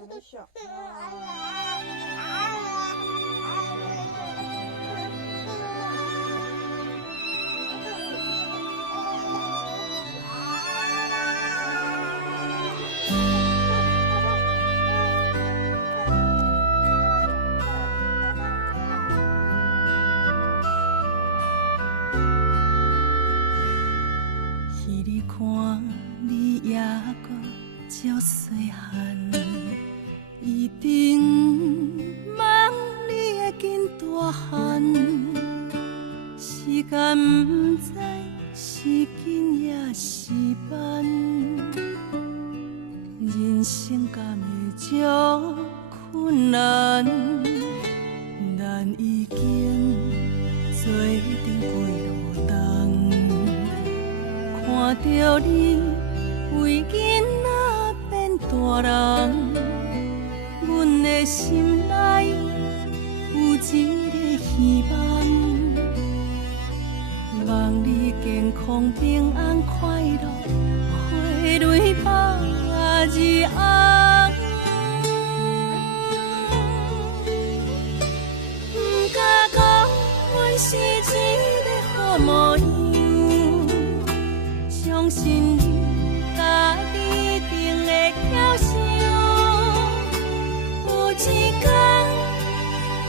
很小。彼日看你也搁照细汉，一定望你会紧大汉。时间不知是紧也是慢，人生敢会足困难，咱已经做阵几路冬。看着你为囡仔变大人，阮的心内有一个希望，望你健康平安快乐，花蕊百日红。不敢讲，阮是一个好模样。相信你家己定会晓想，有一天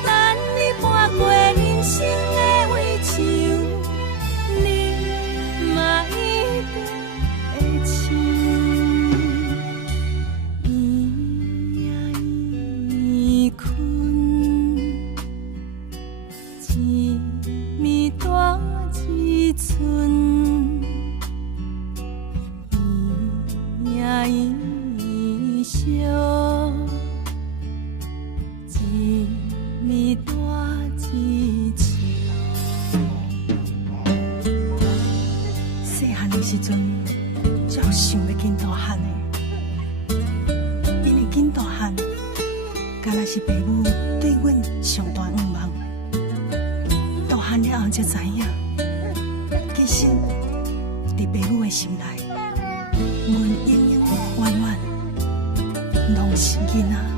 等你伴过人生的围墙，你嘛一定会唱。暝呀暝，一暝大一寸。伊笑，一暝大一笑。细汉的时阵，才有想要紧大汉的，因为紧大汉，敢若是爸母对阮上大愿望。大汉了后才知影，其实伫爸母的心内。阮永永远远拢是囡仔。